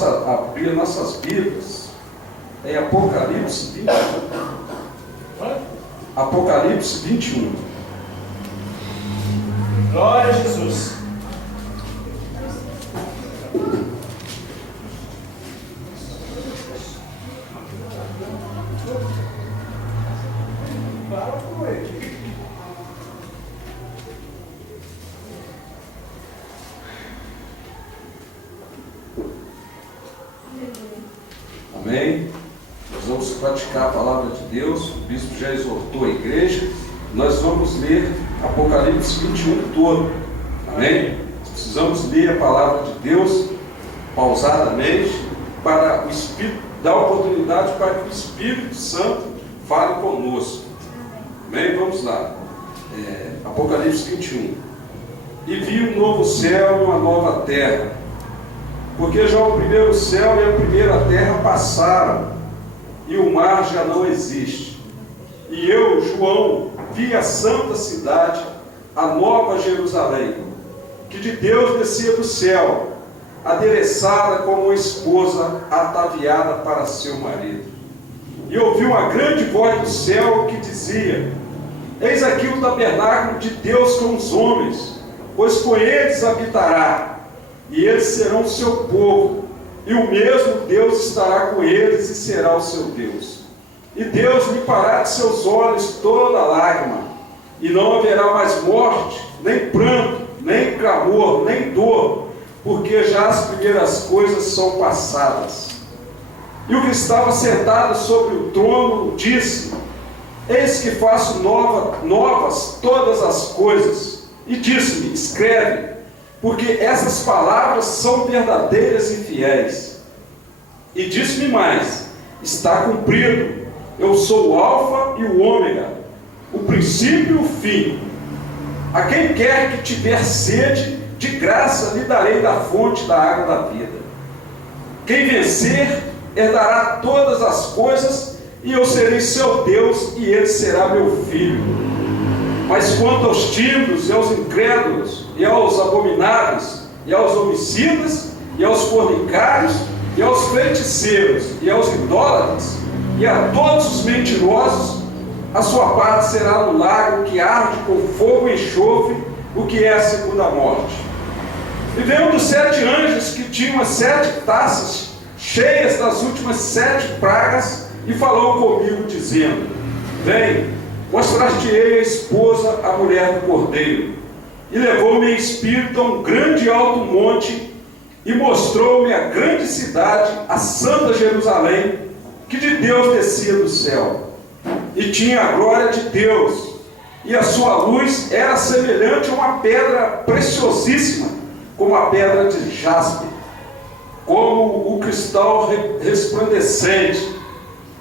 abrir nossas Bíblias em Apocalipse 21. Apocalipse 21. Glória a Jesus. Amém? Nós vamos praticar a palavra de Deus. O bispo já exortou a igreja. Nós vamos ler Apocalipse 21 todo. Amém? Precisamos ler a palavra de Deus pausadamente, para o Espírito, dar oportunidade para que o Espírito Santo fale conosco. Amém? Vamos lá. Apocalipse 21. E vi um novo céu e uma nova terra, porque já o primeiro céu e a primeira terra passaram, e o mar já não existe. E eu, João, vi a santa cidade, a nova Jerusalém, que de Deus descia do céu, adereçada como uma esposa ataviada para seu marido. E ouvi uma grande voz do céu que dizia: eis aqui o tabernáculo de Deus com os homens, pois com eles habitará, e eles serão o seu povo, e o mesmo Deus estará com eles e será o seu Deus. E Deus limpará de seus olhos toda lágrima, e não haverá mais morte, nem pranto, nem clamor, nem dor, porque já as primeiras coisas são passadas. E o que estava sentado sobre o trono disse: eis que faço novas todas as coisas. E disse-me: escreve, porque essas palavras são verdadeiras e fiéis. E disse-me mais: está cumprido. Eu sou o Alfa e o Ômega, o princípio e o fim. A quem quer que tiver sede, de graça lhe darei da fonte da água da vida. Quem vencer, herdará todas as coisas, e eu serei seu Deus, e ele será meu filho. Mas quanto aos tímidos, e aos incrédulos, e aos abomináveis, e aos homicidas, e aos fornicários, e aos feiticeiros, e aos idólatras, e a todos os mentirosos, a sua parte será no lago que arde com fogo e enxofre, o que é a segunda morte. E veio um dos 7 anjos que tinham as 7 taças cheias das últimas 7 pragas, e falou comigo, dizendo: vem, mostrar-te-ei a esposa, a mulher do Cordeiro. E levou-me em espírito a um grande e alto monte, e mostrou-me a grande cidade, a santa Jerusalém, que de Deus descia do céu, e tinha a glória de Deus, e a sua luz era semelhante a uma pedra preciosíssima, como a pedra de jaspe, como o cristal resplandecente.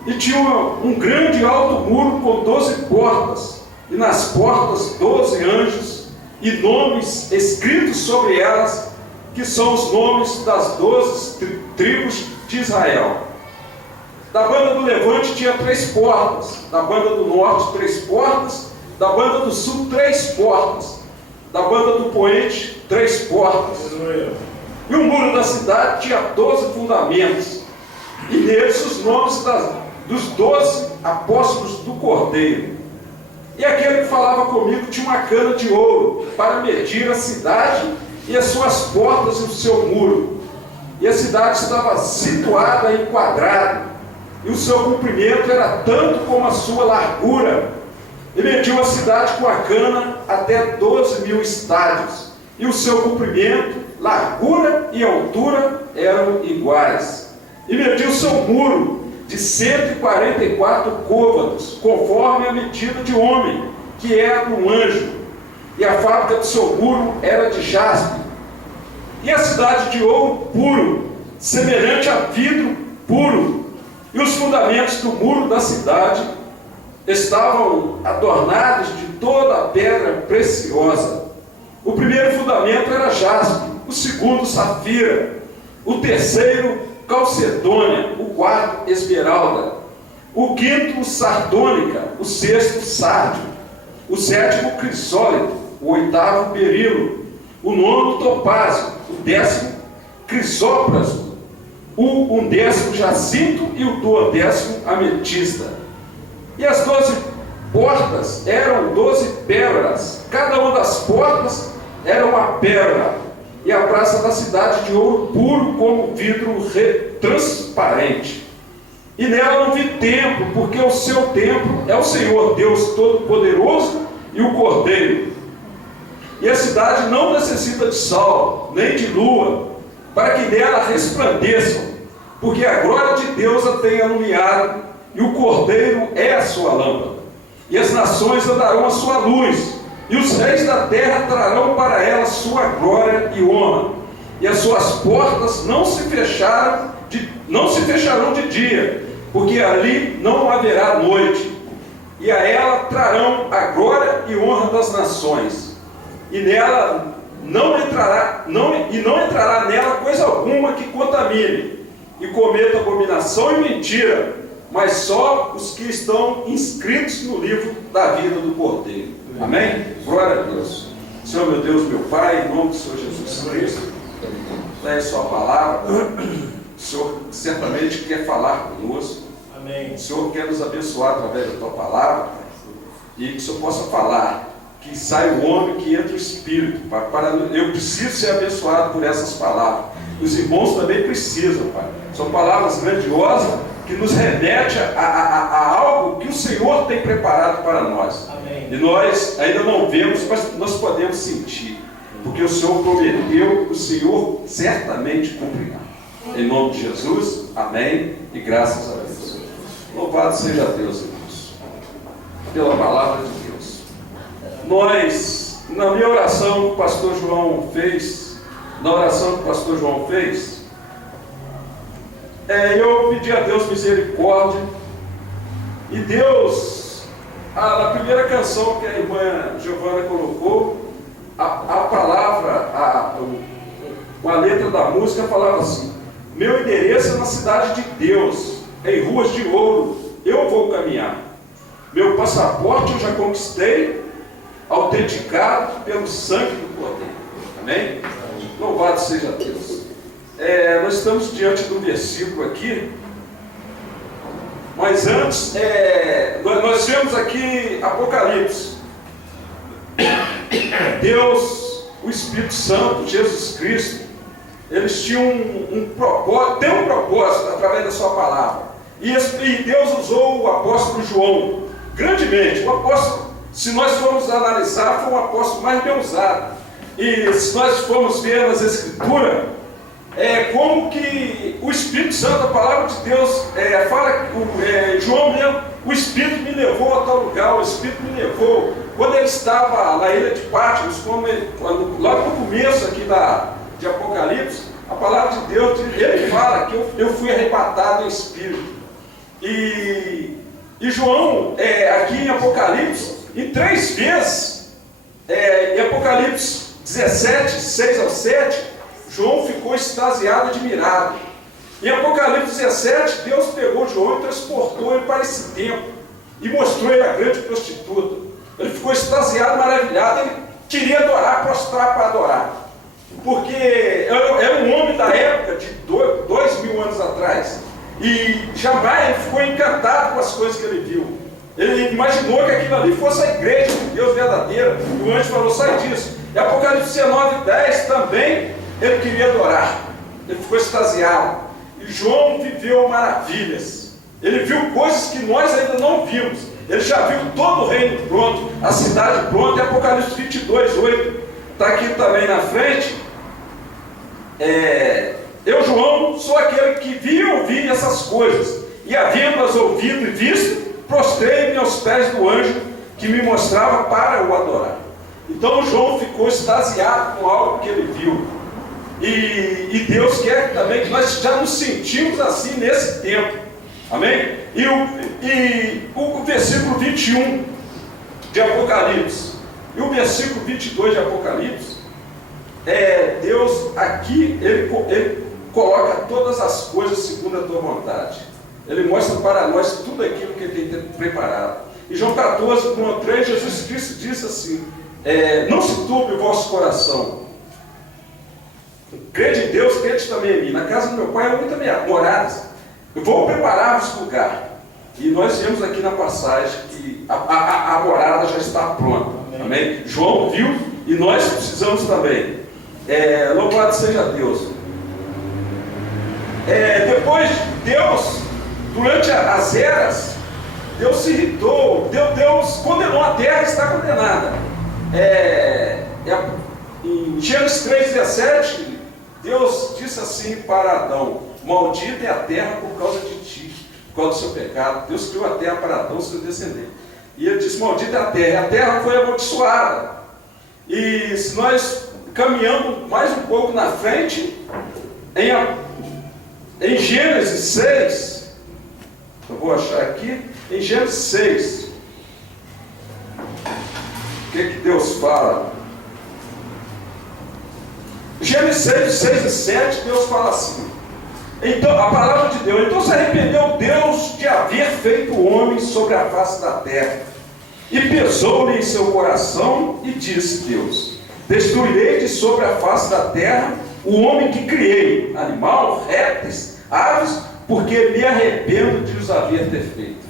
E tinha um grande e alto muro com 12 portas, e nas portas 12 anjos, e nomes escritos sobre elas, que são os nomes das 12 tribos de Israel. Da banda do levante tinha 3 portas, da banda do norte 3 portas, da banda do sul 3 portas, da banda do poente 3 portas. E o muro da cidade tinha 12 fundamentos, e neles os nomes dos 12 apóstolos do Cordeiro. E aquele que falava comigo tinha uma cana de ouro para medir a cidade e as suas portas e o seu muro. E a cidade estava situada em quadrado, e o seu comprimento era tanto como a sua largura. E mediu a cidade com a cana até 12.000 estádios, e o seu comprimento, largura e altura eram iguais. E mediu o seu muro de 144 côvados, conforme a medida de homem, que é a do anjo. E a fábrica do seu muro era de jaspe. E a cidade de ouro puro, semelhante a vidro puro. E os fundamentos do muro da cidade estavam adornados de toda a pedra preciosa. O primeiro fundamento era jaspe, o segundo safira, o terceiro calcedônia, o quarto esmeralda, o quinto sardônica, o sexto sárdio, o sétimo crisólito, o oitavo berilo, o nono topázio, o décimo crisópraso, o 11º jacinto e o 12º ametista. E as 12 portas eram 12 pérolas, cada uma das portas era uma pérola, e a praça da cidade de ouro puro como vidro transparente. E nela não vi templo, porque o seu templo é o Senhor Deus Todo-Poderoso e o Cordeiro. E a cidade não necessita de sol, nem de lua, para que nela resplandeçam, porque a glória de Deus a tem iluminado, e o Cordeiro é a sua lâmpada. E as nações andarão a sua luz, e os reis da terra trarão para ela sua glória e honra. E as suas portas não se fecharão de dia, porque ali não haverá noite. E a ela trarão a glória e honra das nações. E nela não entrará nela coisa alguma que contamine, e cometa abominação e mentira, mas só os que estão inscritos no livro da vida do Cordeiro. Amém? Glória a Deus. Senhor meu Deus, meu Pai, em nome do Senhor Jesus Cristo, leia a sua palavra. O Senhor certamente quer falar conosco. Amém. O Senhor quer nos abençoar através da tua palavra, e que o Senhor possa falar, que saia o homem, que entre o Espírito, Pai. Eu preciso ser abençoado por essas palavras. Os irmãos também precisam, Pai. São palavras grandiosas que nos remetem a algo que o Senhor tem preparado para nós. Amém. E nós ainda não vemos, mas nós podemos sentir, porque o Senhor prometeu, o Senhor certamente cumprirá. Em nome de Jesus, amém, e graças a Deus. Louvado seja Deus, irmãos, pela palavra de Deus. Nós, na minha oração que o pastor João fez, eu pedi a Deus misericórdia, e Deus, na primeira canção que a irmã Giovana colocou, a palavra, a letra da música falava assim: meu endereço é na cidade de Deus, em ruas de ouro eu vou caminhar, meu passaporte eu já conquistei, autenticado pelo sangue do Cordeiro. Amém? Louvado seja Deus. Nós estamos diante do versículo aqui, mas antes, nós vemos aqui Apocalipse. Deus, o Espírito Santo, Jesus Cristo, eles tinham um propósito através da sua palavra. E Deus usou o apóstolo João grandemente. O apóstolo, se nós formos analisar, foi o apóstolo mais bem usado. E se nós formos ver nas Escrituras, como que o Espírito Santo, a palavra de Deus, fala que João mesmo, o Espírito me levou a tal lugar, o Espírito me levou. Quando ele estava na ilha de Patmos, logo no começo aqui de Apocalipse, a palavra de Deus, ele fala que eu fui arrebatado em Espírito. E João, aqui em Apocalipse, em 3 vezes, em Apocalipse 17, 6 ao 7, João ficou extasiado, admirado. Em Apocalipse 17, Deus pegou João e transportou ele para esse templo e mostrou ele a grande prostituta. Ele ficou extasiado, maravilhado, ele queria adorar, prostrar para adorar, porque era um homem da época de 2000 anos atrás, e jamais ele ficou encantado com as coisas que ele viu. Ele imaginou que aquilo ali fosse a igreja de Deus verdadeira, e o anjo falou: sai disso. E Apocalipse 19, 10 também, ele queria adorar, ele ficou extasiado. E João viveu maravilhas, ele viu coisas que nós ainda não vimos. Ele já viu todo o reino pronto, a cidade pronta. E Apocalipse 22, 8 está aqui também na frente. Eu, João, sou aquele que vi e ouvi essas coisas, e havendo-as ouvido e visto, prostrei-me aos pés do anjo que me mostrava para o adorar. Então João ficou extasiado com algo que ele viu. E Deus quer também que nós já nos sentimos assim nesse tempo. Amém? E o versículo 21 de Apocalipse e o versículo 22 de Apocalipse, Deus aqui, ele coloca todas as coisas segundo a tua vontade. Ele mostra para nós tudo aquilo que ele tem preparado. Em João 14, 1 a 3, Jesus Cristo disse assim: não se turbe o vosso coração. Crede em Deus, crede também em mim. Na casa do meu pai há muitas moradas. Eu vou preparar-vos lugar. E nós vemos aqui na passagem que a morada já está pronta. Amém? João viu e nós precisamos também. Louvado seja Deus. Depois, Deus, durante as eras, Deus se irritou. Deus condenou a terra e está condenada. Em Gênesis 3,17, Deus disse assim para Adão: maldita é a terra por causa de ti, por causa do seu pecado. Deus criou a terra para Adão, seu descendente. E ele disse: maldita é a terra. E a terra foi amaldiçoada. E se nós caminhamos mais um pouco na frente, em Gênesis 6, eu vou achar aqui, em Gênesis 6, o que Deus fala? Gênesis 6 e 7, Deus fala assim. Então, a palavra de Deus: então se arrependeu Deus de haver feito o homem sobre a face da terra, e pesou-lhe em seu coração, e disse Deus: destruirei de sobre a face da terra o homem que criei, animal, répteis, aves, porque me arrependo de os haver ter feito.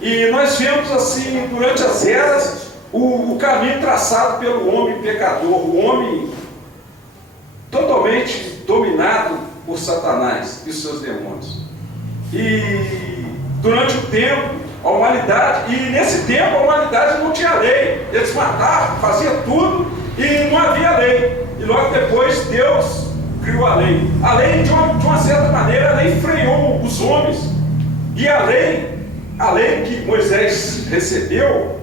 E nós vemos assim, durante as eras, o caminho traçado pelo homem pecador, o homem totalmente dominado por Satanás e seus demônios. E durante o tempo, a humanidade, e nesse tempo a humanidade não tinha lei, eles matavam, faziam tudo e não havia lei. E logo depois Deus criou a lei. A lei, de uma certa maneira, a lei freou os homens. E a lei que Moisés recebeu,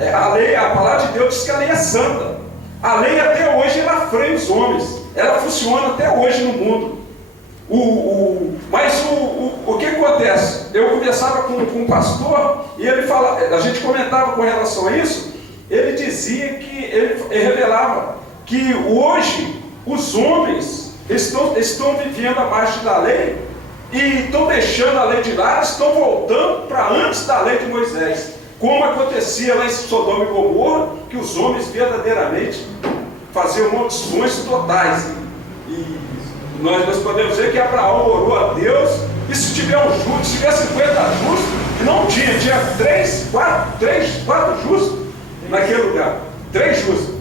a palavra de Deus diz que a lei é santa. A lei até hoje ela freia os homens. Ela funciona até hoje no mundo. Mas o que acontece? Eu conversava com um pastor e ele fala, a gente comentava com relação a isso. Ele dizia que ele revelava que hoje os homens estão vivendo abaixo da lei e estão deixando a lei de lado, estão voltando para antes da lei de Moisés, como acontecia lá em Sodoma e Gomorra, que os homens verdadeiramente faziam maldições totais. E nós podemos dizer que Abraão orou a Deus, e se tiver um justo, se tiver 50 justos, e não tinha 4 justos naquele lugar, 3 justos.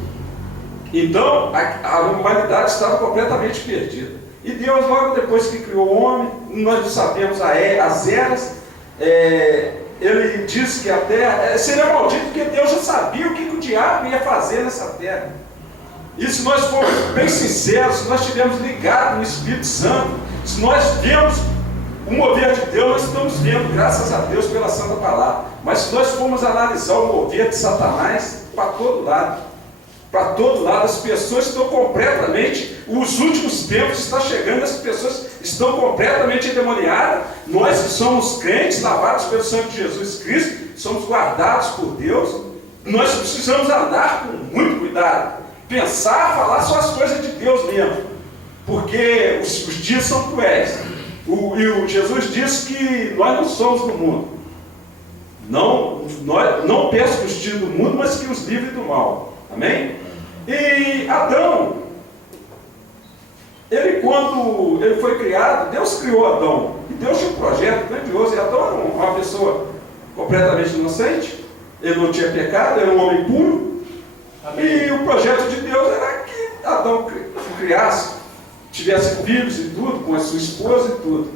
Então a humanidade estava completamente perdida. E Deus, logo depois que criou o homem, nós não sabemos as eras, ele disse que a terra seria maldita, porque Deus já sabia o que o diabo ia fazer nessa terra. E se nós formos bem sinceros, se nós estivermos ligados no Espírito Santo, se nós vemos o mover de Deus, nós estamos vendo, graças a Deus, pela Santa Palavra. Mas se nós formos analisar o mover de Satanás, para todo lado, as pessoas estão completamente, os últimos tempos está chegando, as pessoas estão completamente endemoniadas. Nós que somos crentes, lavados pelo sangue de Jesus Cristo, somos guardados por Deus, nós precisamos andar com muito cuidado. Pensar, falar só as coisas de Deus mesmo, porque os dias são cruéis. E Jesus disse que nós não somos do mundo. Não peço que os tire do mundo, mas que os livre do mal. Amém? E Adão, quando ele foi criado, Deus criou Adão. E Deus tinha um projeto grandioso. E Adão era uma pessoa completamente inocente. Ele não tinha pecado, era um homem puro. E o projeto de Deus era que Adão criasse, tivesse filhos e tudo, com a sua esposa e tudo.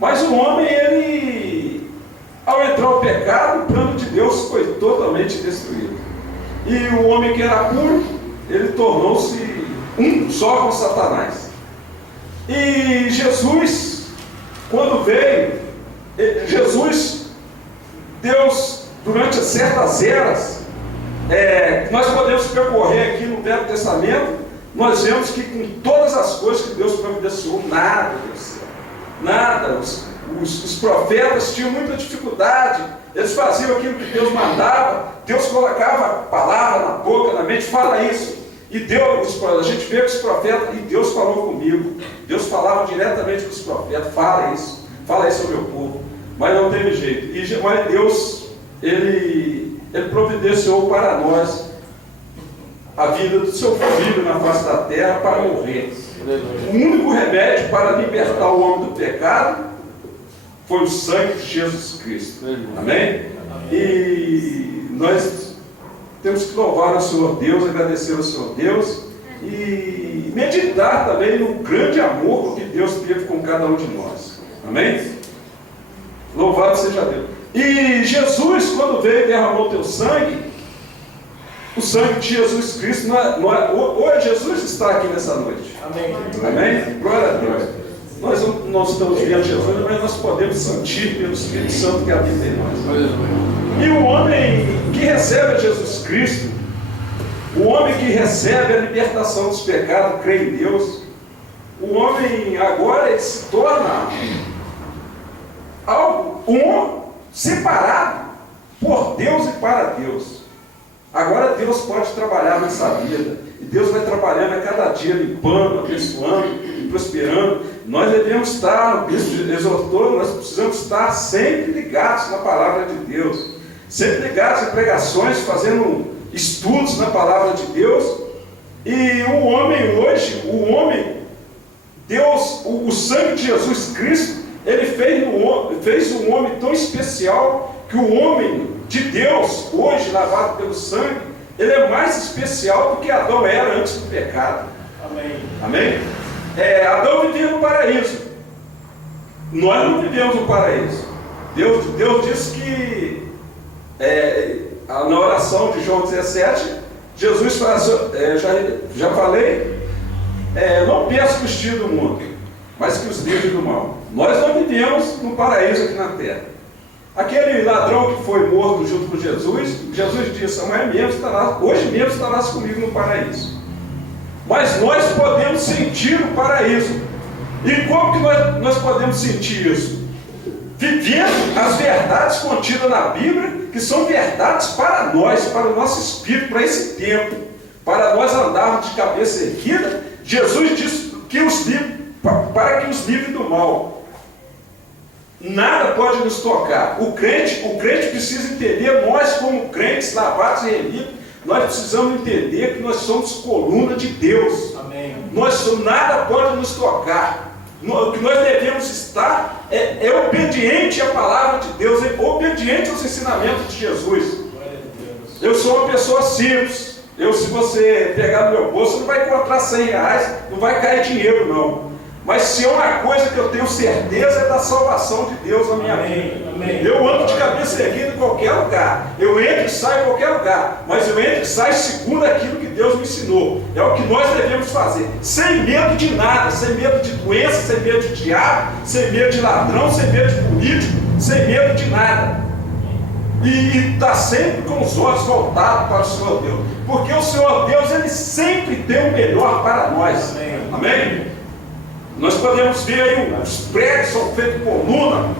Mas o homem, ao entrar o pecado, o plano de Deus foi totalmente destruído. E o homem que era puro, ele tornou-se um só com Satanás. E Jesus, quando veio, Deus, durante certas eras, nós podemos percorrer aqui no Velho Testamento, nós vemos que com todas as coisas que Deus providenciou, nada deu certo. Nada. Os profetas tinham muita dificuldade, eles faziam aquilo que Deus mandava, Deus colocava a palavra na boca, na mente, fala isso. E Deus, a gente vê que os profetas, e Deus falou comigo, Deus falava diretamente com os profetas, fala isso ao meu povo, mas não teve jeito. Mas Deus, Ele providenciou para nós a vida do seu filho na face da terra para morrer. O único remédio para libertar o homem do pecado foi o sangue de Jesus Cristo. Amém? E nós temos que louvar ao Senhor Deus, agradecer ao Senhor Deus e meditar também no grande amor que Deus teve com cada um de nós. Amém? Louvado seja Deus. E Jesus, quando veio e derramou o teu sangue, o sangue de Jesus Cristo, hoje Jesus está aqui nessa noite. Amém? Amém? Glória a Deus. Nós não estamos vendo Jesus, mas nós podemos sentir pelo Espírito Santo que habita em nós. E o homem que recebe a Jesus Cristo, o homem que recebe a libertação dos pecados, crê em Deus, o homem agora ele se torna um separado por Deus e para Deus. Agora Deus pode trabalhar nessa vida. E Deus vai trabalhando a cada dia, limpando, abençoando e prosperando. Nós devemos estar, o bispo exortou, nós precisamos estar sempre ligados na palavra de Deus. Sempre ligados em pregações, fazendo estudos na palavra de Deus. E o homem hoje, Deus, o sangue de Jesus Cristo, ele fez um homem tão especial que o homem de Deus, hoje lavado pelo sangue, ele é mais especial do que Adão era antes do pecado. Amém? Amém? Adão vivia no paraíso. Nós não vivemos no paraíso. Deus disse que na oração de João 17, Jesus fala, já falei, não peço que os tire do mundo, mas que os livre do mal. Nós não vivemos no paraíso aqui na terra. Aquele ladrão que foi morto junto com Jesus, Jesus disse, hoje mesmo estarás comigo no paraíso. Mas nós podemos sentir o paraíso. E como que nós podemos sentir isso? Vivendo as verdades contidas na Bíblia, que são verdades para nós, para o nosso espírito, para esse tempo, para nós andarmos de cabeça erguida. Jesus disse que para que os livre do mal. Nada pode nos tocar. O crente precisa entender, nós como crentes lavados e remidos, nós precisamos entender que nós somos coluna de Deus. Amém. Nada pode nos tocar. O que nós devemos estar é obediente à palavra de Deus, obediente aos ensinamentos de Jesus. Eu sou uma pessoa simples. Se você pegar no meu bolso, não vai encontrar 100 reais, não vai cair dinheiro não. Mas se é uma coisa que eu tenho certeza é da salvação de Deus na minha vida. Amém. Eu ando de cabeça erguida em qualquer lugar. Eu entro e saio em qualquer lugar. Mas eu entro e saio segundo aquilo que Deus me ensinou. É o que nós devemos fazer. Sem medo de nada. Sem medo de doença, sem medo de diabo, sem medo de ladrão, sem medo de político, sem medo de nada. E está sempre com os olhos voltados para o Senhor Deus. Porque o Senhor Deus, Ele sempre tem o melhor para nós. Amém? Nós podemos ver aí, os prédios são feitos com coluna,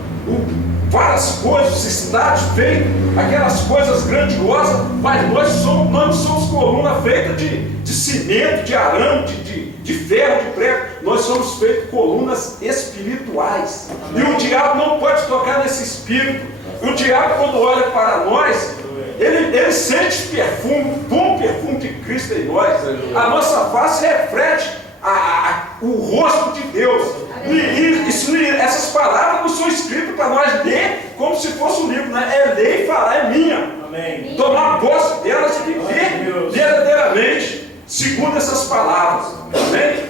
várias coisas, os estádios feitos, aquelas coisas grandiosas, mas nós não somos coluna feita de cimento, de arame, de ferro, de prego. Nós somos feitos colunas espirituais. E o diabo não pode tocar nesse espírito. O diabo, quando olha para nós, ele sente perfume, bom perfume de Cristo em nós. A nossa face reflete o rosto de Deus. Essas palavras não são escritas para nós ler como se fosse um livro, né? É ler e falar, é minha. Amém. Tomar posse delas e viver verdadeiramente segundo essas palavras. Amém?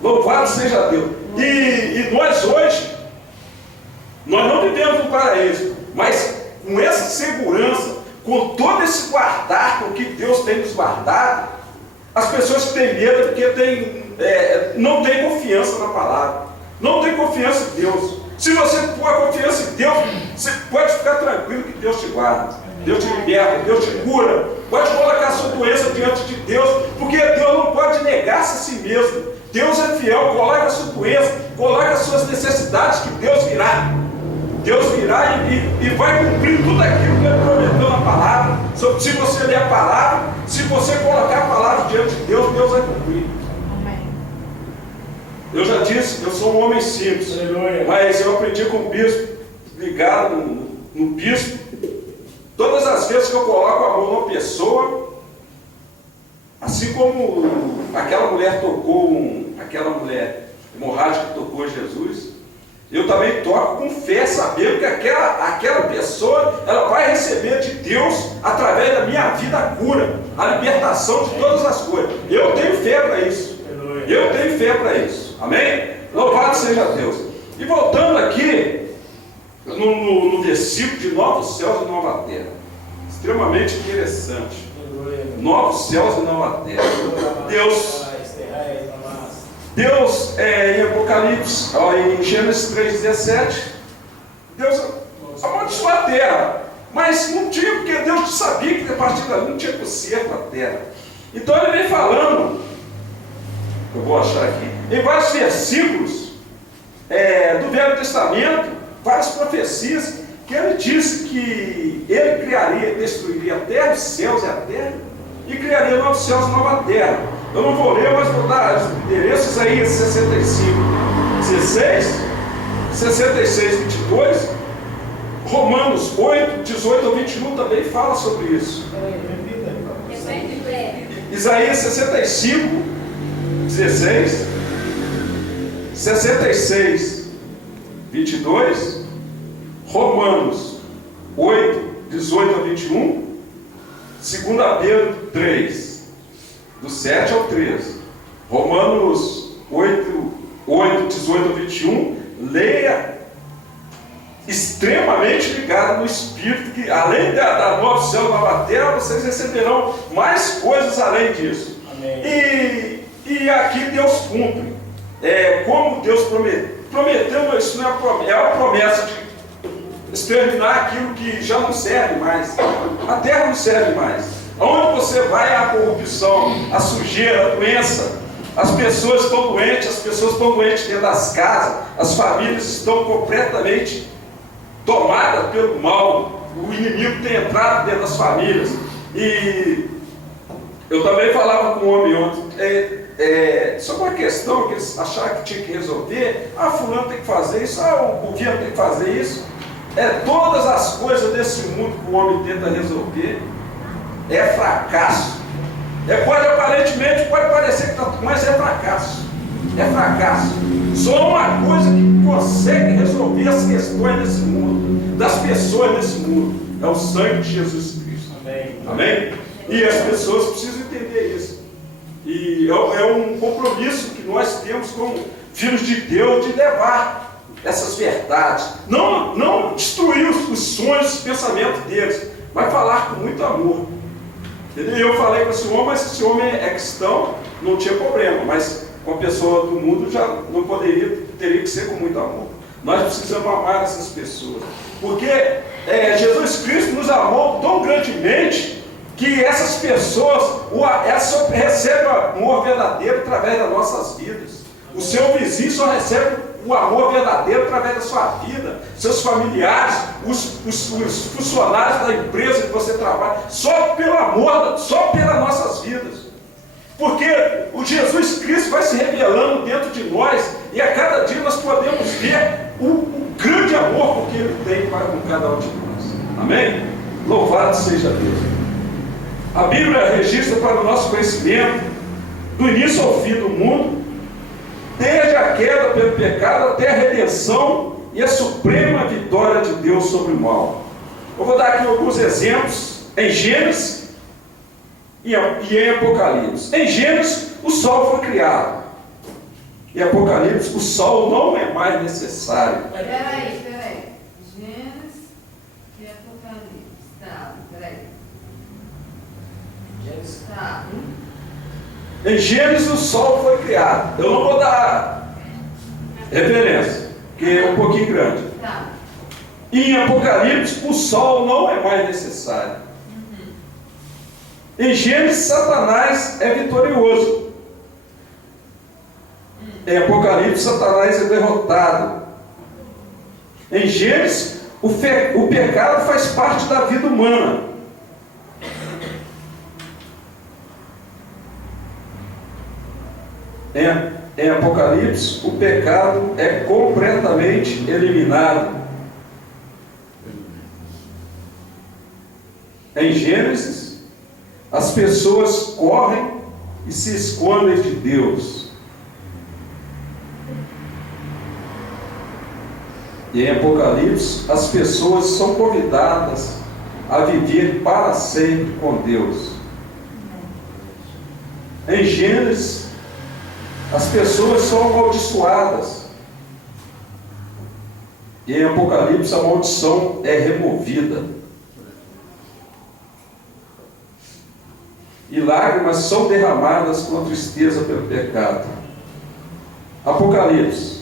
Louvado seja Deus. E nós hoje, nós não vivemos no paraíso, mas com essa segurança, com todo esse guardar com que Deus tem nos guardado, as pessoas que têm medo porque não têm confiança na palavra, não têm confiança em Deus. Se você pôr a confiança em Deus, você pode ficar tranquilo que Deus te guarda, Deus te liberta, Deus te cura. Pode colocar a sua doença diante de Deus, porque Deus não pode negar-se a si mesmo. Deus é fiel, coloca a sua doença, coloca as suas necessidades, que Deus virá. Deus virá e vai cumprir tudo aquilo que Ele prometeu na palavra. Se você ler a palavra, se você colocar a palavra diante de Deus, Deus vai cumprir. Amém. Eu já disse, eu sou um homem simples, mas eu aprendi com o bispo, ligado no bispo. Todas as vezes que eu coloco a mão numa pessoa, Assim como aquela mulher aquela mulher hemorrágica tocou Jesus, eu também toco com fé, sabendo que aquela pessoa, ela vai receber de Deus, através da minha vida, a cura, a libertação de todas as coisas. Eu tenho fé para isso. Eu tenho fé para isso. Amém? Louvado seja Deus. E voltando aqui, no versículo de novos céus e nova terra, extremamente interessante. Novos céus e nova terra. Deus em Apocalipse, em Gênesis 3,17, Deus amaldiçoou a terra, mas não tinha, porque Deus sabia que a partir dali não tinha conserto a terra. Então ele vem falando, eu vou achar aqui, em vários versículos do Velho Testamento, várias profecias, que ele disse que ele criaria, destruiria a terra, os céus e a terra, e criaria novos céus e nova terra. Eu não vou ler, mas vou dar os endereços aí, 65, 16, 66, 22, Romanos 8, 18 ao 21 também fala sobre isso. Isaías 65, 16, 66, 22, Romanos 8, 18 ao 21, 2 Pedro 3, do 7 ao 13, Romanos 8, 18 ao 21, leia, extremamente ligado no Espírito, que além da nova céu e nova terra, vocês receberão mais coisas além disso. Amém. E aqui Deus cumpre, como Deus prometeu, isso não é uma promessa de exterminar aquilo que já não serve mais. A terra não serve mais. Onde você vai, a corrupção, a sujeira, a doença, as pessoas estão doentes dentro das casas, as famílias estão completamente tomadas pelo mal, o inimigo tem entrado dentro das famílias. E eu também falava com um homem ontem, sobre uma questão que eles acharam que tinha que resolver, fulano tem que fazer isso, o governo tem que fazer isso. Todas as coisas desse mundo que o homem tenta resolver é fracasso. Aparentemente pode parecer que está, mas é fracasso. É fracasso. Só uma coisa que consegue resolver as questões desse mundo, das pessoas desse mundo, é o sangue de Jesus Cristo. Amém. Amém? E as pessoas precisam entender isso. E é um compromisso que nós temos como filhos de Deus de levar essas verdades. Não destruir os sonhos, os pensamentos deles, mas falar com muito amor. E eu falei com esse homem, mas esse homem é cristão, não tinha problema, mas com a pessoa do mundo já não teria que ser com muito amor. Nós precisamos amar essas pessoas, porque Jesus Cristo nos amou tão grandemente que essas pessoas recebem o amor verdadeiro através das nossas vidas. O seu vizinho só recebe o amor verdadeiro através da sua vida, seus familiares, os funcionários da empresa que você trabalha, só pelo amor, só pelas nossas vidas. Porque o Jesus Cristo vai se revelando dentro de nós, e a cada dia nós podemos ver o grande amor que Ele tem para com cada um de nós. Amém? Louvado seja Deus. A Bíblia registra para o nosso conhecimento, do início ao fim do mundo, desde a queda pelo pecado até a redenção e a suprema vitória de Deus sobre o mal. Eu vou dar aqui alguns exemplos em Gênesis e em Apocalipse. Em Gênesis, o sol foi criado. Em Apocalipse, o sol não é mais necessário. Peraí. Gênesis e Apocalipse. Tá, peraí. Gênesis. Tá. Em Gênesis o sol foi criado. Eu não vou dar referência, porque é um pouquinho grande. Tá. E em Apocalipse o sol não é mais necessário. Em Gênesis Satanás é vitorioso. Em Apocalipse Satanás é derrotado. Em Gênesis o pecado faz parte da vida humana. Em Apocalipse, o pecado é completamente eliminado. Em Gênesis, as pessoas correm e se escondem de Deus. E em Apocalipse, as pessoas são convidadas a viver para sempre com Deus. Em Gênesis, as pessoas são amaldiçoadas. E em Apocalipse, a maldição é removida. E lágrimas são derramadas com a tristeza pelo pecado. Apocalipse.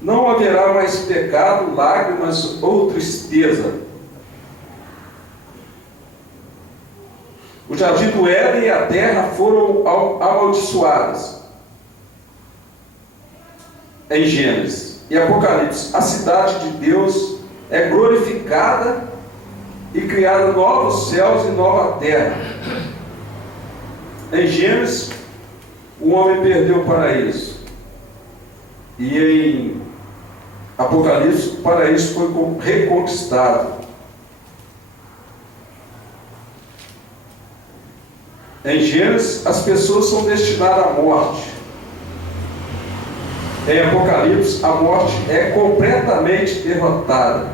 Não haverá mais pecado, lágrimas ou tristeza. O jardim do Éden e a terra foram amaldiçoadas. Em Gênesis e Apocalipse, a cidade de Deus é glorificada e criada novos céus e nova terra. Em Gênesis, o homem perdeu o paraíso. E em Apocalipse, o paraíso foi reconquistado. Em Gênesis, as pessoas são destinadas à morte. Em Apocalipse, a morte é completamente derrotada.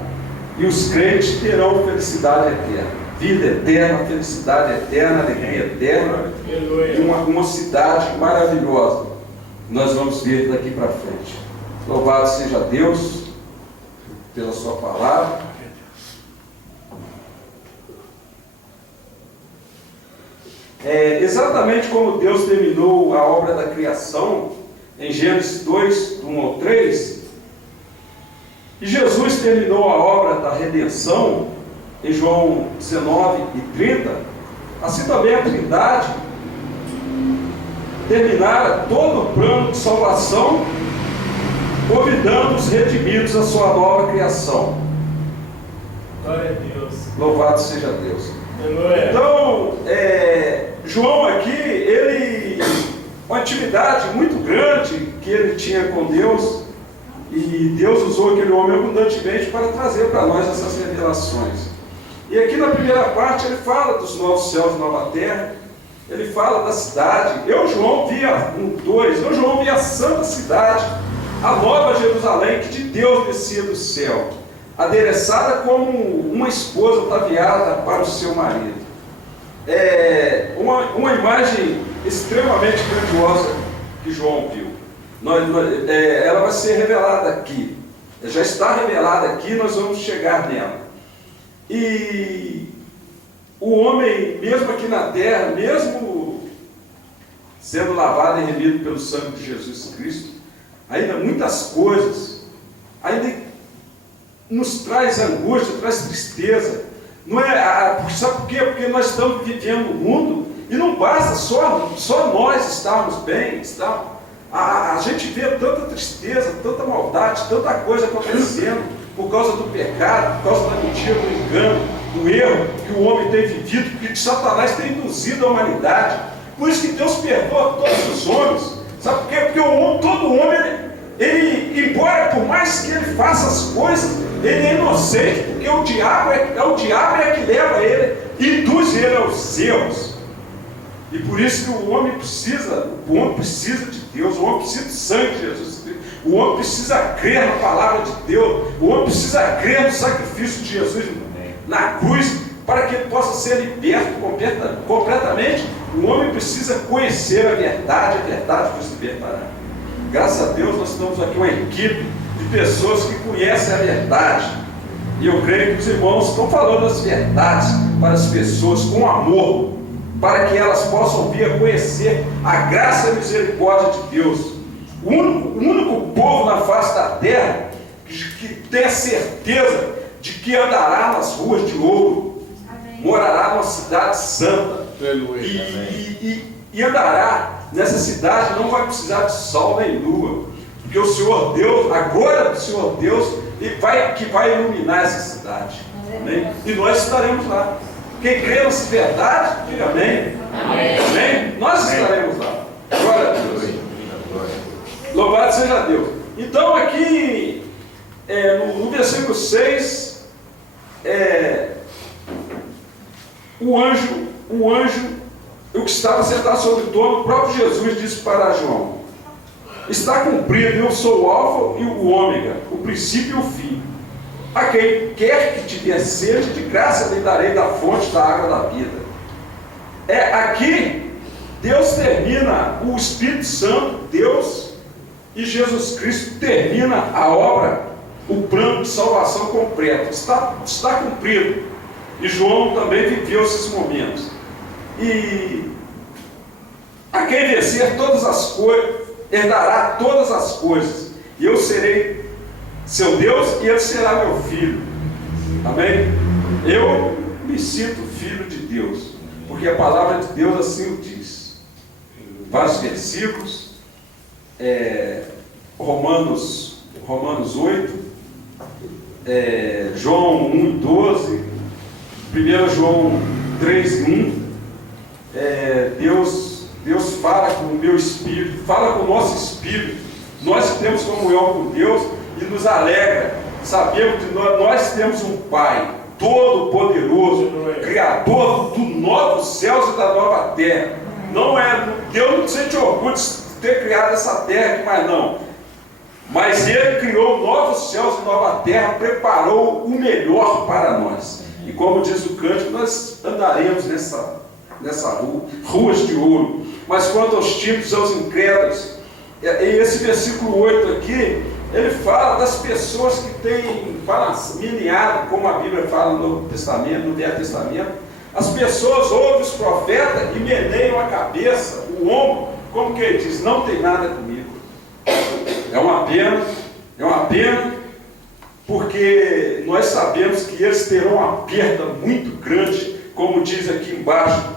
E os crentes terão felicidade eterna. Vida eterna, felicidade eterna, alegria eterna. E uma cidade maravilhosa. Nós vamos ver daqui para frente. Louvado seja Deus pela sua palavra. Exatamente como Deus terminou a obra da criação, em Gênesis 2, do 1 ao 3, e Jesus terminou a obra da redenção, em João 19 e 30, assim também a Trindade terminara todo o plano de salvação, convidando os redimidos à sua nova criação. Glória a Deus. Louvado seja Deus. Aleluia. Então, João aqui, uma intimidade muito grande que ele tinha com Deus, e Deus usou aquele homem abundantemente para trazer para nós essas revelações. E aqui na primeira parte ele fala dos novos céus e nova terra, ele fala da cidade. João via a santa cidade, a nova Jerusalém, que de Deus descia do céu, adereçada como uma esposa ataviada para o seu marido. Uma imagem extremamente grandiosa que João viu. Ela vai ser revelada aqui. Já está revelada aqui, nós vamos chegar nela. E o homem, mesmo aqui na terra, mesmo sendo lavado e remido pelo sangue de Jesus Cristo, ainda muitas coisas, ainda nos traz angústia, traz tristeza. Não sabe por quê? Porque nós estamos vivendo no mundo e não basta só nós estarmos bem. A gente vê tanta tristeza, tanta maldade, tanta coisa acontecendo por causa do pecado, por causa da mentira, do engano, do erro que o homem tem vivido, que Satanás tem induzido a humanidade. Por isso que Deus perdoa todos os homens. Sabe por quê? Porque todo homem, ele, embora por mais que ele faça as coisas, ele é inocente, porque o diabo é que leva ele e induz ele aos erros. E por isso que o homem precisa de Deus, o homem precisa do sangue de Jesus Cristo, o homem precisa crer na palavra de Deus, o homem precisa crer no sacrifício de Jesus na cruz, para que ele possa ser liberto completamente. O homem precisa conhecer a verdade vos libertará. Graças a Deus nós estamos aqui uma equipe de pessoas que conhecem a verdade, e eu creio que os irmãos estão falando as verdades para as pessoas com amor, para que elas possam vir a conhecer a graça e a misericórdia de Deus. O único povo na face da terra que tem a certeza de que andará nas ruas de ouro, morará numa cidade santa, e andará nessa cidade, não vai precisar de sol nem lua, porque o Senhor Deus, a glória do Senhor Deus, que vai iluminar essa cidade. Amém? E nós estaremos lá. Quem crê nessa verdade, diga amém. Amém. Amém? Nós estaremos lá. Glória a Deus. Louvado seja Deus. Então aqui, no versículo 6, o o que estava sentado sobre o trono, o próprio Jesus disse para João: está cumprido, eu sou o alfa e o ômega, o princípio e o fim. A quem quer que tiver sede, de graça lhe darei da fonte da água da vida. Aqui Deus termina, o Espírito Santo, Deus e Jesus Cristo termina a obra, o plano de salvação completo. Está cumprido. E João também viveu esses momentos. E a quem vencer todas as coisas, herdará todas as coisas. E eu serei seu Deus e ele será meu filho. Amém? Eu me sinto filho de Deus, porque a palavra de Deus assim o diz. Vários versículos, Romanos 8, João 1:12, 1 João 3:1. Deus fala com o meu espírito, fala com o nosso espírito. Nós que temos comunhão com Deus e nos alegra. Sabemos que nós temos um Pai todo-poderoso, Criador dos novos céus e da nova terra. Deus não sente orgulho de ter criado essa terra aqui, mas não. Mas Ele criou novos céus e nova terra, preparou o melhor para nós. E como diz o cântico, nós andaremos nessa ruas de ouro. Mas quanto aos tímidos, aos incrédulos, esse versículo 8 aqui, ele fala das pessoas que têm meneado, como a Bíblia fala no Novo Testamento, no Velho Testamento. As pessoas ouvem os profetas e meneiam a cabeça, o ombro, como que ele diz: não tem nada comigo. É uma pena, porque nós sabemos que eles terão uma perda muito grande, como diz aqui embaixo: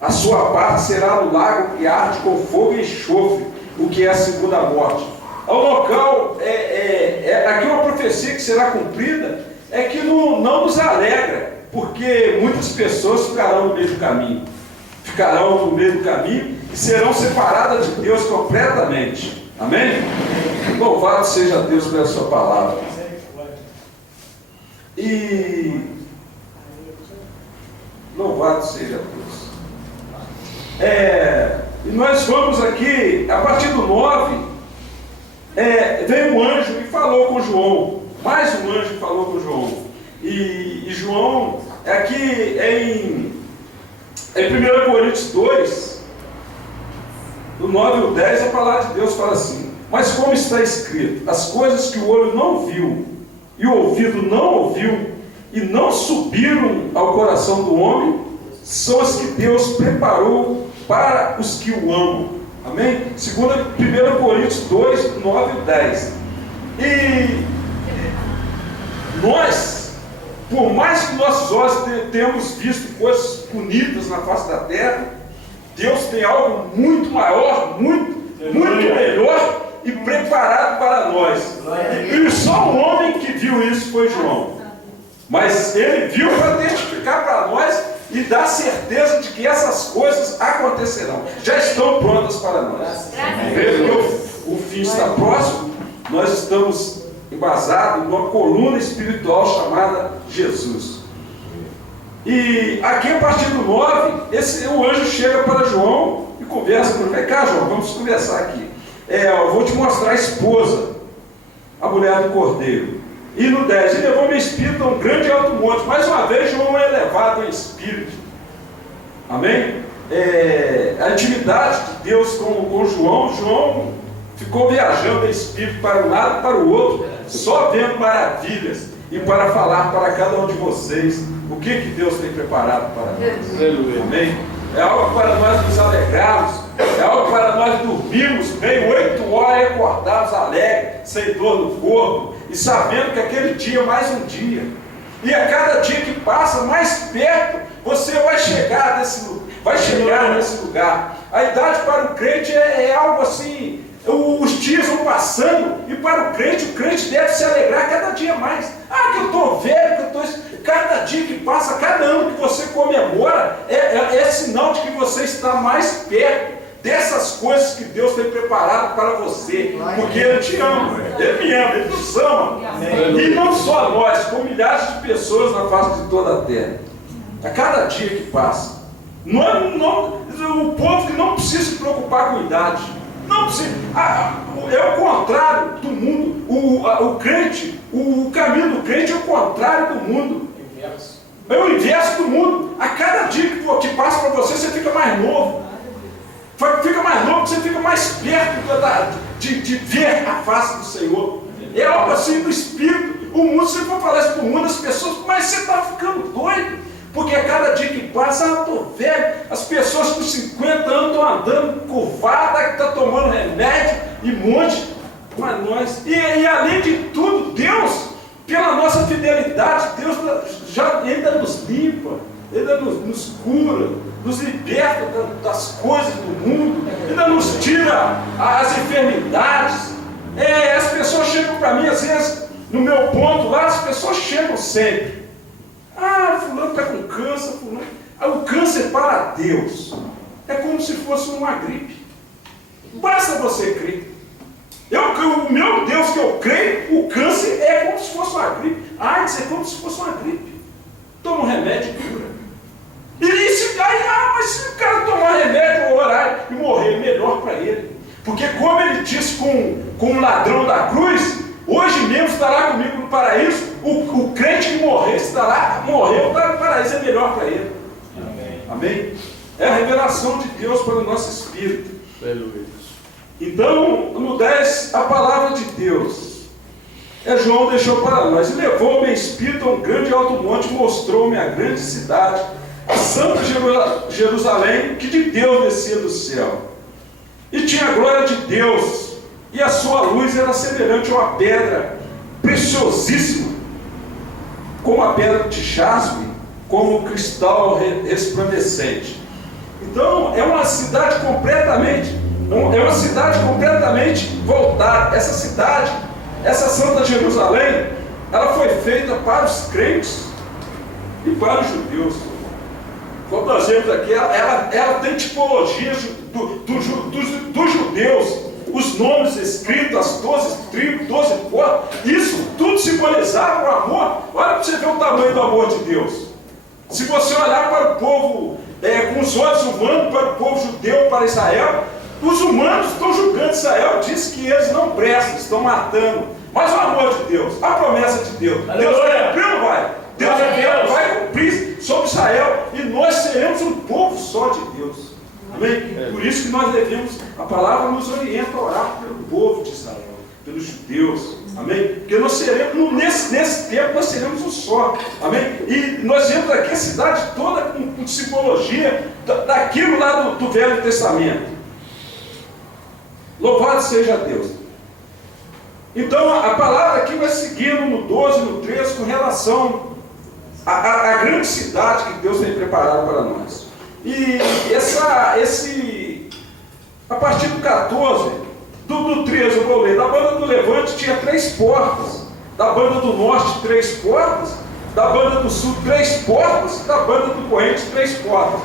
a sua parte será no lago que arde com fogo e enxofre, o que é a segunda morte. O local, aqui uma profecia que será cumprida, é que não nos alegra, porque muitas pessoas ficarão no meio do caminho, e serão separadas de Deus completamente. Amém? Louvado seja Deus pela sua palavra. E louvado seja Deus. E nós vamos aqui, a partir do 9, veio um anjo e falou com João. Mais um anjo falou com João. E João, aqui em 1 Coríntios 2, do 9 ao 10, a palavra de Deus fala assim: mas como está escrito, as coisas que o olho não viu, e o ouvido não ouviu, e não subiram ao coração do homem, são as que Deus preparou para os que o amam. Amém? 1 Coríntios 2, 9 e 10. E nós, por mais que nossos olhos tenhamos visto coisas bonitas na face da terra, Deus tem algo muito maior, muito melhor e preparado para nós. E só um homem que viu isso foi João. Mas ele viu para testificar para nós e dar certeza de que essas coisas acontecerão. Já estão prontas para nós. Porque o fim está próximo. Nós estamos embasados numa coluna espiritual chamada Jesus. E aqui a partir do 9, o anjo chega para João e conversa com ele. Vem cá, João, vamos conversar aqui. Eu vou te mostrar a esposa, a mulher do cordeiro. E no 10, ele levou meu espírito a um grande e alto monte. Mais uma vez, João é elevado em espírito. Amém? A intimidade de Deus com João ficou viajando em espírito para um lado e para o outro, só vendo maravilhas, e para falar para cada um de vocês o que Deus tem preparado para nós. Amém? É algo para nós nos alegrarmos, é algo para nós dormirmos bem 8 horas e acordarmos alegres, sem dor no corpo, e sabendo que aquele dia é mais um dia. E a cada dia que passa, mais perto você vai chegar nesse lugar. A idade para o crente é algo assim, os dias vão passando, e para o crente deve se alegrar cada dia mais. Que eu estou velho, cada dia que passa, cada ano que você comemora, é sinal de que você está mais perto dessas coisas que Deus tem preparado para você, porque Ele te ama, Ele me ama, Ele nos ama. E não só nós, com milhares de pessoas na face de toda a terra. A cada dia que passa, O povo que não precisa se preocupar com idade. Não precisa. É o contrário do mundo. O crente, o caminho do crente é o contrário do mundo. É o inverso do mundo. A cada dia que passa para você, você fica mais novo. Fica mais novo, você fica mais perto de ver a face do Senhor. É algo assim do Espírito. O mundo, se for falar isso para o mundo, as pessoas, mas você está ficando doido. Porque a cada dia que passa, eu estou velho. As pessoas com 50 anos estão andando curvada, que está tomando remédio e um monte. Mas nós, e além de tudo, Deus, pela nossa fidelidade, Deus já ainda nos limpa, ainda nos cura, nos liberta das coisas do mundo, ainda nos tira as enfermidades. As pessoas chegam para mim, às vezes, no meu ponto lá, as pessoas chegam sempre. Fulano está com câncer, fulano. O câncer para Deus é como se fosse uma gripe. Basta você crer. O meu Deus que eu creio, o câncer é como se fosse uma gripe. A AIDS é como se fosse uma gripe. Toma um remédio e cura. Mas se o cara tomar remédio, orar e morrer, é melhor para ele. Porque como ele disse com o ladrão da cruz, hoje mesmo estará comigo no paraíso. O crente que morreu está no paraíso, é melhor para ele. Amém. Amém? É a revelação de Deus para o nosso espírito. Aleluia. Então, no 10, a palavra de Deus. João deixou para nós. E levou meu espírito a um grande alto monte, mostrou-me a grande cidade, a santa Jerusalém, que de Deus descia do céu. E tinha a glória de Deus, e a sua luz era semelhante a uma pedra preciosíssima, como a pedra de jaspe, como um cristal resplandecente. Então, é uma cidade completamente voltada. Essa cidade, essa Santa Jerusalém, ela foi feita para os crentes e para os judeus. Como nós vemos aqui, ela tem tipologias dos judeus, os nomes escritos, as 12 tribos, 12 povos, isso tudo simbolizava o amor. Olha para você ver o tamanho do amor de Deus. Se você olhar para o povo com os olhos humanos, para o povo judeu, para Israel, os humanos estão julgando Israel, diz que eles não prestam, estão matando. Mas o amor de Deus, a promessa de Deus, Deus vai cumprir ou não vai? Deus vai cumprir sobre Israel, e nós seremos um povo só de Deus. Amém? Por isso que nós devemos, a palavra nos orienta a orar pelo povo de Israel, pelos judeus. Amém? Porque nós seremos, nesse tempo, nós seremos um só. Amém? E nós vemos aqui a cidade toda com simbologia daquilo lá do Velho Testamento. Louvado seja Deus. Então a palavra aqui vai seguindo no 12, no 13, com relação à grande cidade que Deus tem preparado para nós. E a partir do 14, do 13 eu vou ler. Da banda do Levante tinha 3 portas, da banda do Norte 3 portas, da banda do Sul 3 portas, da banda do Poente 3 portas.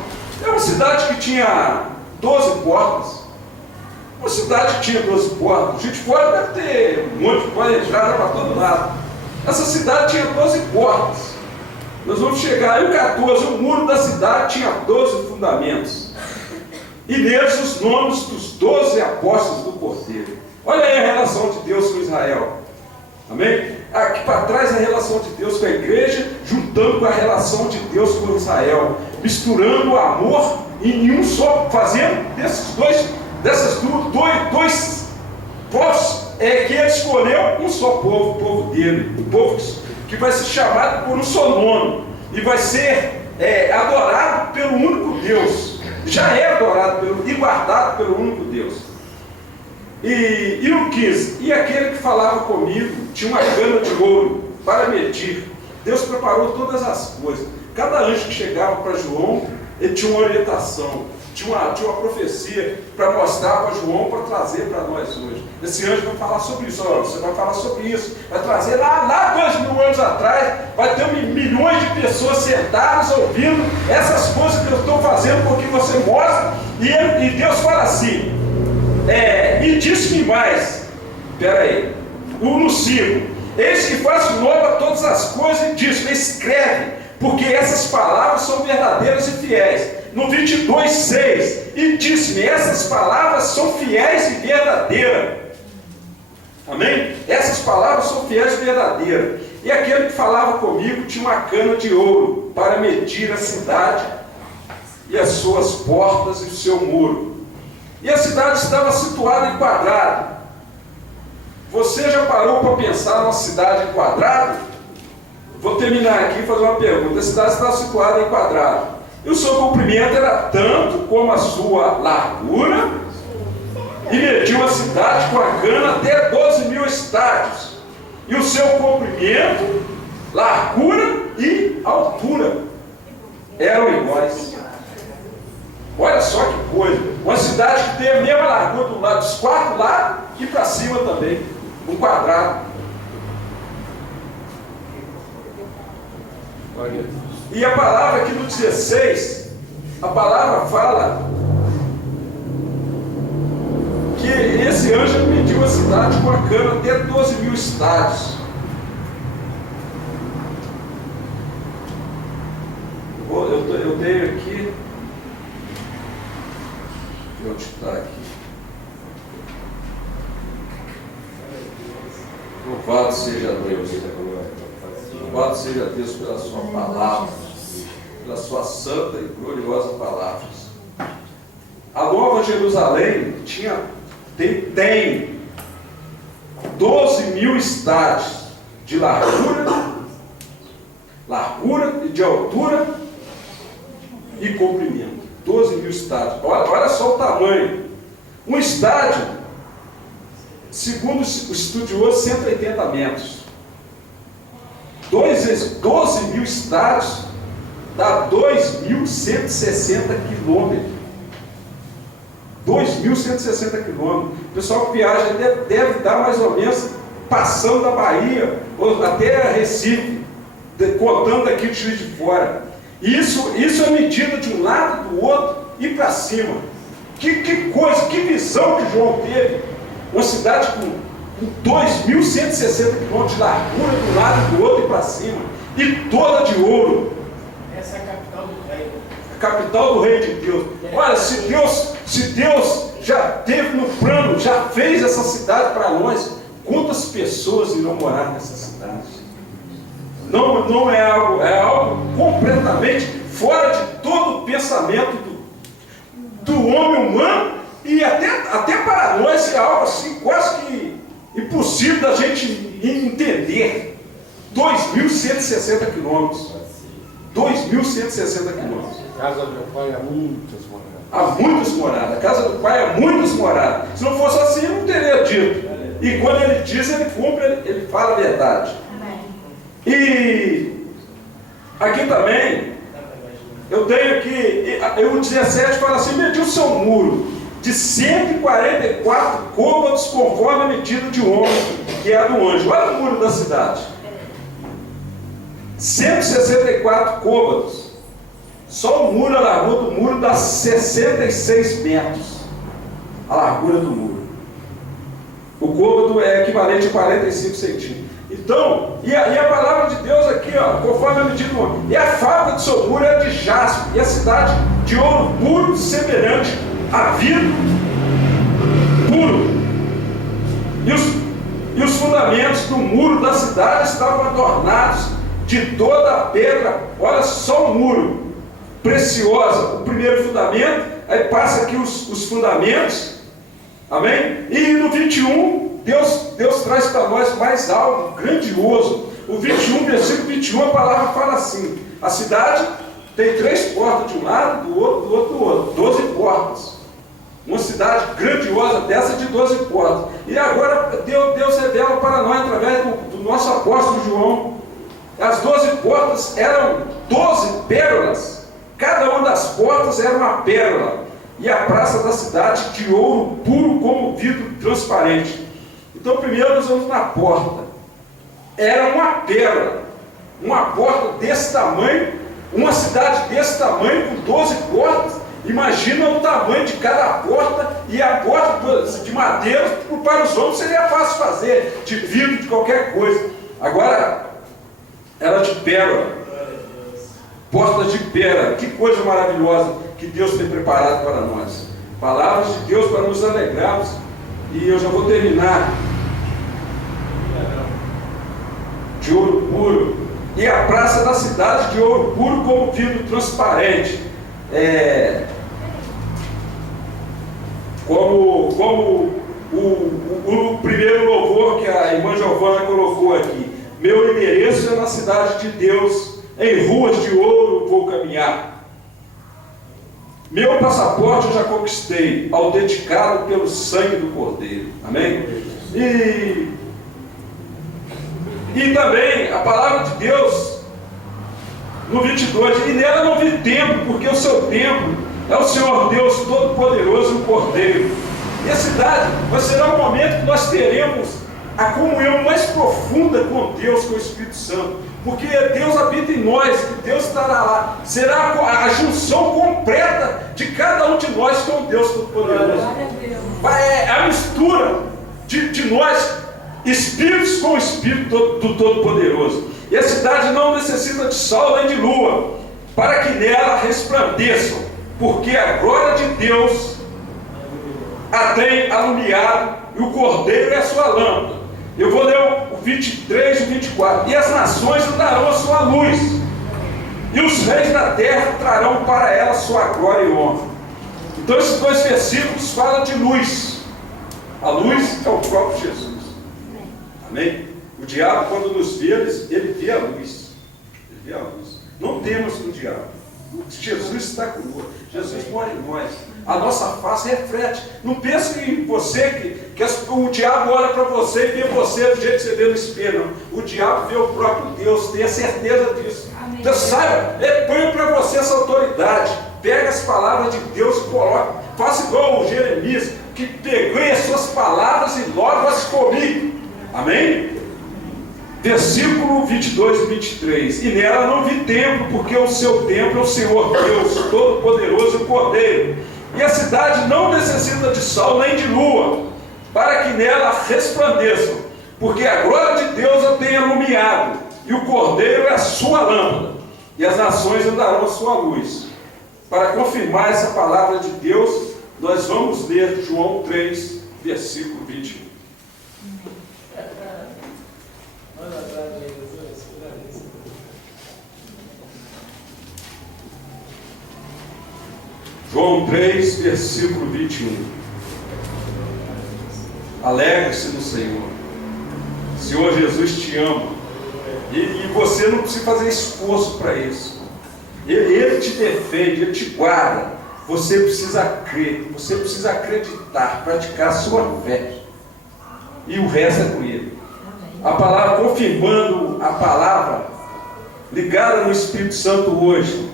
É uma cidade que tinha 12 portas. Uma cidade que tinha 12 portas. Gente fora deve ter um monte de porta, entrada para todo lado. Essa cidade tinha 12 portas. Nós vamos chegar aí o 14, o muro da cidade tinha 12 fundamentos. E neles os nomes dos 12 apóstolos do Cordeiro. Olha aí a relação de Deus com Israel. Amém? Aqui para trás a relação de Deus com a igreja, juntando com a relação de Deus com Israel. Misturando o amor em um só, fazendo desses dois povos que ele escolheu um só povo, o povo dele, o povo que vai ser chamado por um só nome e vai ser adorado pelo único Deus, já é adorado e guardado pelo único Deus. E o 15, e aquele que falava comigo tinha uma cana de ouro para medir. Deus preparou todas as coisas. Cada anjo que chegava para João, ele tinha uma orientação, tinha uma profecia para mostrar para João, para trazer para nós hoje. Esse anjo vai falar sobre isso, você vai falar sobre isso, vai trazer lá 2000 anos atrás, vai ter milhões de pessoas sentadas ouvindo essas coisas que eu estou fazendo porque você mostra, e Deus fala assim, e disse-me mais, no 5, eis que faço nova todas as coisas, e diz, escreve, porque essas palavras são verdadeiras e fiéis. no 22:6, e disse-me: essas palavras são fiéis e verdadeiras. Amém? Essas palavras são fiéis e verdadeiras. E aquele que falava comigo tinha uma cana de ouro para medir a cidade e as suas portas e o seu muro. E a cidade estava situada em quadrado. Você já parou para pensar numa cidade em quadrado? Vou terminar aqui e fazer uma pergunta. A cidade estava situada em quadrado. E o seu comprimento era tanto como a sua largura, e mediu a cidade com a cana até 12.000 estádios. E o seu comprimento, largura e altura eram iguais. Olha só que coisa. Uma cidade que tem a mesma largura do lado, dos 4 lados e para cima também. Um quadrado. E a palavra aqui no 16, a palavra fala que esse anjo mediu a cidade com a cana até 12.000 estádios. Eu tenho aqui. Onde está aqui? Louvado seja Deus. Louvado seja Deus pela sua palavra, pela sua santa e gloriosa palavra. A Nova Jerusalém tem 12.000 estádios de largura e de altura e comprimento. 12.000 estádios. Olha só o tamanho. Um estádio, segundo o estudioso, 180 metros. 12.000 estádios dá 2.160 quilômetros. 2.160 quilômetros. O pessoal que viaja deve dar mais ou menos passando da Bahia ou até Recife, contando daqui de Juiz de Fora. Isso é medida de um lado, do outro e para cima. Que coisa, que visão que João teve. Uma cidade com 2.160 quilômetros de largura de um lado, do outro e para cima. E toda de ouro. Essa é a capital do rei. A capital do Rei de Deus. Olha, se Deus já teve no plano, já fez essa cidade para nós, quantas pessoas irão morar nessa cidade? Não é algo completamente fora de todo o pensamento do homem humano, e até para nós é algo assim quase que impossível da gente entender. 2.160 quilômetros. 2.160 quilômetros. A casa do meu pai há muitas moradas. Há muitas moradas. A casa do pai há muitas moradas. Se não fosse assim, ele não teria dito. E quando ele diz, ele cumpre, ele fala a verdade. E aqui também, eu tenho aqui, o 17 fala assim: mediu o seu muro de 144 côvados, conforme a medida de um homem, que é a do anjo. Olha o muro da cidade. 164 côvados. Só o muro, a largura do muro dá 66 metros. A largura do muro. O côvado é equivalente a 45 centímetros. Então, e a palavra de Deus aqui, ó, conforme a medida do homem. E a fábrica do seu muro é de jaspe, e a cidade de ouro puro, semelhante a vidro puro. E os fundamentos do muro da cidade estavam adornados de toda a pedra. Olha só o muro, preciosa. O primeiro fundamento, aí passa aqui os fundamentos. Amém? E no 21, Deus traz para nós mais algo grandioso. O 21, versículo 21, a palavra fala assim: a cidade tem 3 portas de um lado, do outro, do outro. 12 portas. Uma cidade grandiosa dessa de 12 portas. E agora Deus revela para nós, através do nosso apóstolo João, as 12 portas eram 12 pérolas. Cada uma das portas era uma pérola. E a praça da cidade de ouro puro como vidro transparente. Então primeiro nós vamos na porta. Era uma pérola. Uma porta desse tamanho, uma cidade desse tamanho, com 12 portas. Imagina o tamanho de cada porta, e a porta de madeira, para os homens seria fácil fazer, de vidro, de qualquer coisa. Agora, era de pérola. Portas de pérola, que coisa maravilhosa. que Deus tem preparado para nós. Palavras de Deus para nos alegrarmos. E eu já vou terminar. De ouro puro. E a praça da cidade de ouro puro como vidro transparente. Como o primeiro louvor que a irmã Giovana colocou aqui. Meu endereço é na cidade de Deus, em ruas de ouro vou caminhar. Meu passaporte eu já conquistei, autenticado pelo sangue do Cordeiro. Amém? E também a palavra de Deus, no 22, e nela não vi tempo, porque o seu tempo é o Senhor Deus Todo-Poderoso e o Cordeiro. E a cidade será um momento que nós teremos a comunhão mais profunda com Deus, com o Espírito Santo. Porque Deus habita em nós, Deus estará lá. Será a junção completa de cada um de nós com Deus Todo-Poderoso. É a mistura de nós, espíritos com o Espírito do Todo-Poderoso. E a cidade não necessita de sol nem de lua, para que nela resplandeçam, porque a glória de Deus a tem alumiado, e o Cordeiro é a sua lâmpada. Eu vou ler o 23 e o 24. E as nações darão a sua luz, e os reis da terra trarão para ela sua glória e honra. Então esses dois versículos falam de luz. A luz é o próprio Jesus. Amém? O diabo, quando nos vê, ele vê a luz. Ele vê a luz. Não temos o diabo. Jesus está conosco. Jesus mora em nós. A nossa face reflete. Não pense em você que o diabo olha para você e vê você do jeito que você vê no espelho. Não. O diabo vê o próprio Deus. Tenha certeza disso. Amém. Então saiba, põe para você essa autoridade. Pega as palavras de Deus e coloca. Faça igual o Jeremias, que pegou as suas palavras e logo as comigo. Amém? Versículo 22 e 23. E nela não vi templo, porque o seu templo é o Senhor Deus Todo-Poderoso e o Cordeiro. E a cidade não necessita de sol nem de lua, para que nela resplandeçam, porque a glória de Deus a tem iluminado, e o Cordeiro é a sua lâmpada, e as nações andarão a sua luz. Para confirmar essa palavra de Deus, nós vamos ler João 3, versículo 21. João 3, versículo 21. Alegre-se no Senhor. O Senhor Jesus te ama. E você não precisa fazer esforço para isso. Ele te defende, Ele te guarda. Você precisa crer, você precisa acreditar, praticar a sua fé. E o resto é com Ele. A palavra, confirmando a palavra, ligada no Espírito Santo hoje.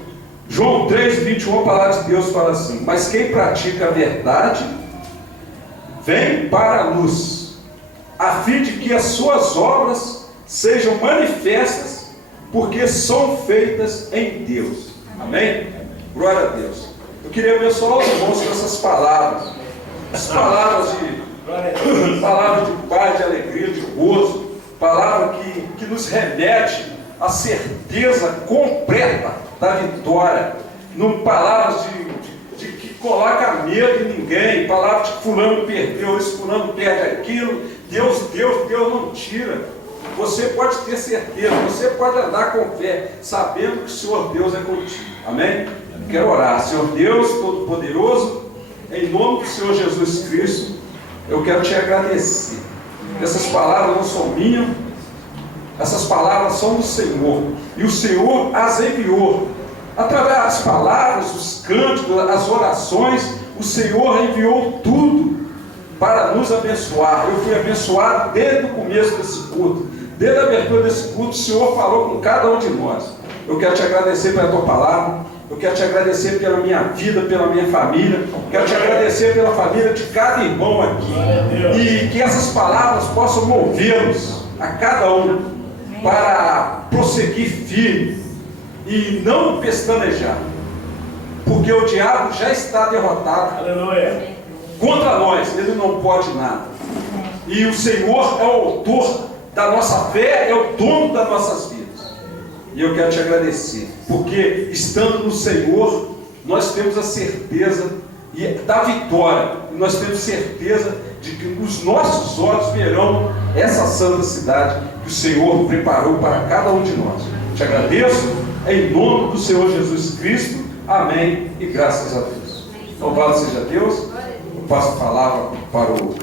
João 3, 21, a palavra de Deus fala assim: mas quem pratica a verdade, vem para a luz, a fim de que as suas obras sejam manifestas, porque são feitas em Deus. Amém? Glória a Deus. Eu queria abençoar os irmãos com essas palavras. As palavras de paz, de alegria, de gozo. Palavra que nos remete à certeza completa da vitória. Não palavras de que coloca medo em ninguém. Palavras de fulano perdeu isso, fulano perde aquilo. Deus não tira. Você pode ter certeza, você pode andar com fé, sabendo que o Senhor Deus é contigo. Amém? Quero orar. Senhor Deus Todo-Poderoso, em nome do Senhor Jesus Cristo, eu quero te agradecer. Essas palavras não são minhas, essas palavras são do Senhor, e o Senhor as enviou. Através das palavras, os cânticos, as orações, o Senhor enviou tudo para nos abençoar. Eu fui abençoado desde o começo desse culto, desde a abertura desse culto. O Senhor falou com cada um de nós. Eu quero te agradecer pela tua palavra. Eu quero te agradecer pela minha vida, pela minha família. Quero te agradecer pela família de cada irmão aqui. E que essas palavras possam movê-los, a cada um, para prosseguir firme e não pestanejar. Porque o diabo já está derrotado. Aleluia. Contra nós, ele não pode nada. E o Senhor é o autor da nossa fé, é o dono das nossas vidas. E eu quero te agradecer, porque estando no Senhor, nós temos a certeza da vitória, e nós temos certeza de que os nossos olhos verão essa santa cidade que o Senhor preparou para cada um de nós. Te agradeço, em nome do Senhor Jesus Cristo, amém, e graças a Deus. Louvado seja Deus. Eu passo a palavra para o